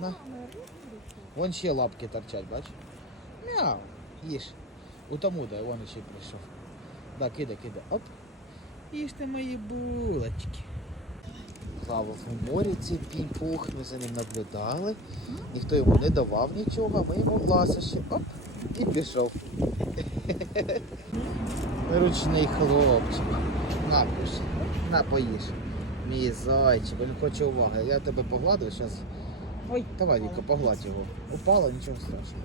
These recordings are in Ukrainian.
На. Вон ще лапки торчать, бач? Мяу. Їж. У тому дай, вон ще прийшов. Да, кидай, кидай. Оп. Їжте мої булочки. Плавав у морі цей пінь-пух, ми за ним наблюдали. Ніхто йому не давав нічого, а ми йому ласощі. Оп, і пішов. Ручний хлопчик. На, кушай. На, поїж. Мій зайчик, він хоче уваги. Я тебе погладив, зараз. Ой, давай, Віка, погладь його. Упало, нічого страшного.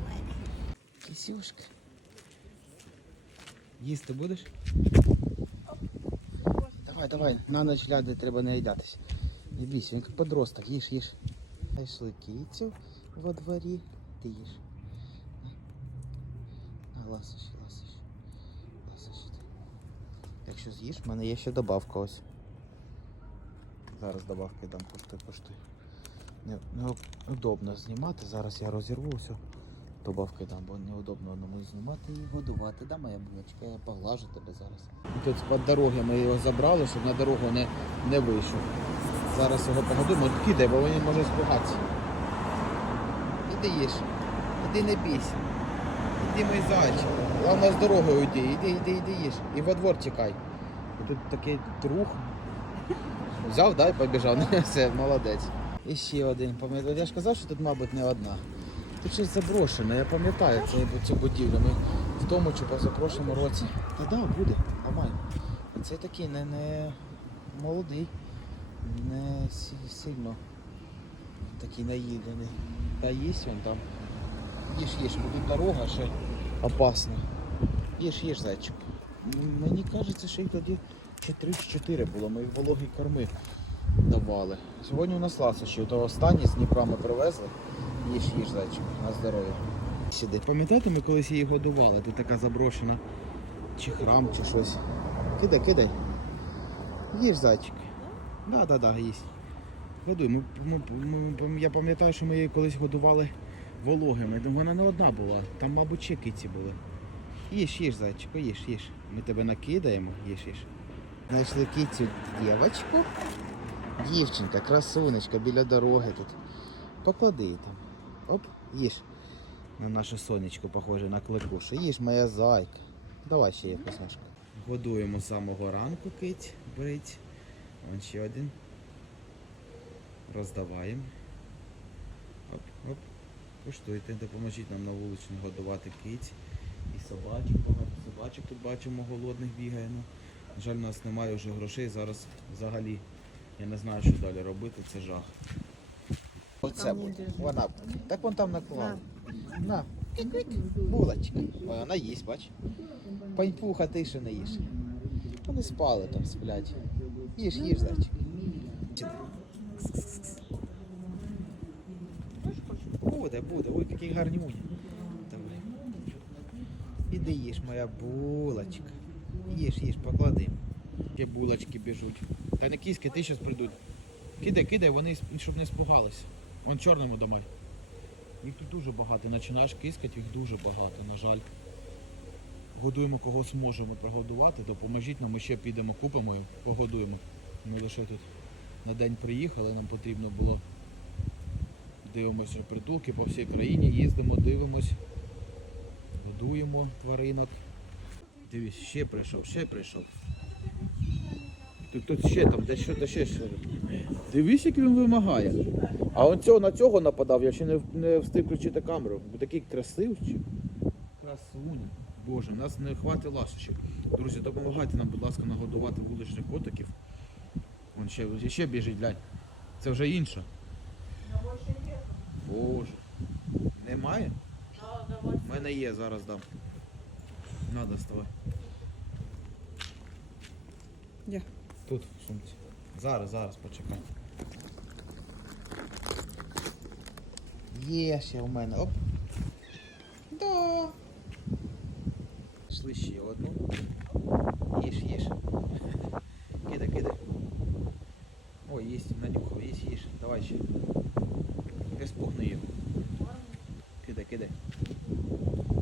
Кисюшка. Їсти будеш? Давай, давай, на ніч гляди треба не їдатись. Не бійся, він як подросток, їж, їж. Знайшли кицю во дворі, ти їж. На, ласощі, ласощі. Ласощі. Якщо з'їш, в мене є ще добавка ось. Зараз добавки дам, коштуй, коштуй. Не, неудобно знімати, зараз я розірву все. Добавки дам, бо неудобно одному знімати і годувати. Да, моя булочка, я поглажу тебе зараз. Тут з-під дороги ми його забрали, щоб на дорогу не, не вийшов. Зараз його погодуємо, кидай, бо він може спугатися. Іди їж, іди не бійся. Іди мій зайчик. Главное з дорогою йди, іди, іди, іди їж. І во двор тікай. Тут такий друг. Взяв, да, і побіжав. Все, молодець. І ще один. Пам'ятаю, я ж казав, що тут, мабуть, не одна. Тут щось заброшено, я пам'ятаю цю будівлю. Ми в тому чи позапрошлому році. Та да, буде, нормально. Це такий не, не молодий, не сильно такий наїдений. Та їсть він там. Їж, їж, тут дорога ще опасна. Їж, їж, зайчик. Мені кажеться, що їх тоді ще 3-4 було, ми вологі корми давали. Сьогодні у нас ласощі, то останні з Дніпра ми привезли. Їж, їж, зайчик, на здоров'я. Сюди. Пам'ятаєте, ми колись її годували, тут така заброшена. Чи храм, чи щось. Кидай, кидай. Їж, зайчик. Да, да, да, їсть. Годуй. Ми, ми, ми- я пам'ятаю, що ми її колись годували вологими. Вона не одна була, там, мабуть, ще киці були. Їж, їж, зайчику, їж, їж. Ми тебе накидаємо, їж, їж. Знайшли кицю дівчинку. Дівчинка, красунечка біля дороги тут. Поклади там. Оп, їж. На наше сонечко похоже на кликушу. Їж моя зайка. Давай ще якусь ножку. Годуємо з самого ранку кить, брить. Вон ще один. Роздаваємо. Оп, оп. Куштуйте, допоможіть нам на вулиці годувати киць. І собачок, багато собачок тут бачимо, голодних бігає. Ну, на жаль, у нас немає вже грошей. Зараз взагалі я не знаю, що далі робити, це жах. Оце буде. Вона. Так вон там наклала. На. Булочка. Ой, вона їсть, бач. Паньпуха, ти ще не їш. Вони спали там, сплять. Їж, їж, зайчик. Буде, буде. Ой, який гарні уні. Іди їж, моя булочка. Їж, їж, поклади. Ще булочки біжуть. Та не кіски, ти щас прийдуть. Кидай, кидай, вони щоб не спугалися. Вон чорному домай. Їх тут дуже багато. Починаєш кискати, їх дуже багато, на жаль. Годуємо кого зможемо прогодувати, допоможіть нам, ми ще підемо, купимо і погодуємо. Ми лише тут на день приїхали, нам потрібно було дивимося притулки по всій країні, їздимо, дивимось, годуємо тваринок. Дивись, ще прийшов, ще прийшов. Тут, тут ще там, де що, де ще, ще. Дивись, як він вимагає. А он цього на цього нападав, я ще не, не встиг включити камеру. Бо такий красивчик. Красуня. Боже, в нас не хватить ласощів. Друзі, допомагайте нам, будь ласка, нагодувати вуличних котиків. Вон ще, ще біжить, глянь. Це вже інша. Боже. Немає? У мене є, зараз дам. На, доставай. Де? Тут, в сумці. Зараз, зараз, почекай. Є ще у мене. Оп. Да. Йшли ще одну. Їж, їж. Кидай, кидай. Ой, їсть, нанюхав, їсть, їж. Давай ще. Не спугни його. Кидай, кидай.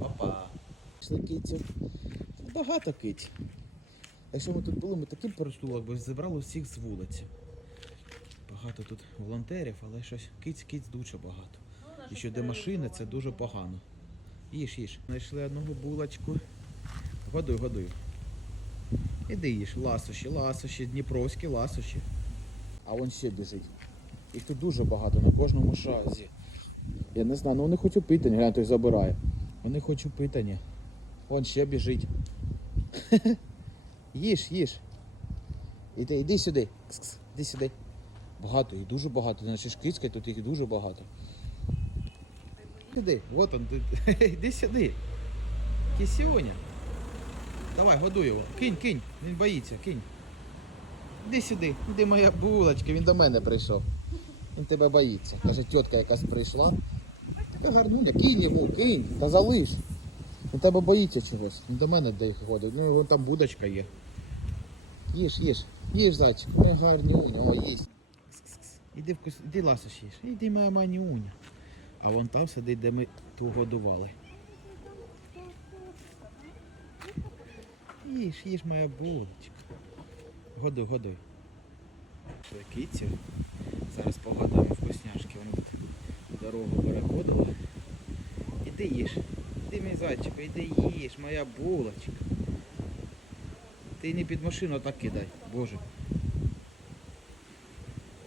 Опа. Пішли. Тут багато киць. Якщо ми тут були, ми таким перештулок, бо зібрали всіх з вулиці. багато тут волонтерів, але щось киць киць дуже багато. І що де машини, це дуже погано. Їж, їж. Знайшли одного булочку. Годуй, годуй. Іди їж, ласощі, ласощі, дніпровські ласощі. А вон ще біжить. Їх тут дуже багато на кожному шазі. Я не знаю, ну вони хоч упитані, глянь, той забирає. Вони хоч упитані. Вон ще біжить. їж, їж. Іди, іди сюди. Кс-кс, Іди сюди. Багато, їх дуже багато. Наші шкицька тут їх дуже багато. Іди, от он, іди сюди. Кисюня. Давай, годуй його. Кинь, кинь, він боїться, кинь. Іди сюди, іди моя булочка, він до мене прийшов. Він тебе боїться. Каже, тітка якась прийшла. Та гарнуня, кинь йому, кинь, та залиш. Він тебе боїться чогось. Він до мене де ходить. Ну, там будочка є. Їж, їж, їж, зайчик, моя гарнюня, о, їсть. Іди вкус, іди ласощ їж, іди моя манюня. А вон там сидить, де ми ту годували. Їж, їж моя булочка. Годуй, годуй. Кицю. Зараз погодуємо вкусняшки. Вони тут дорогу переходили. Іди їж. Іди, мій зайчик, іди їж, моя булочка. Ти не під машину а так кидай. Боже.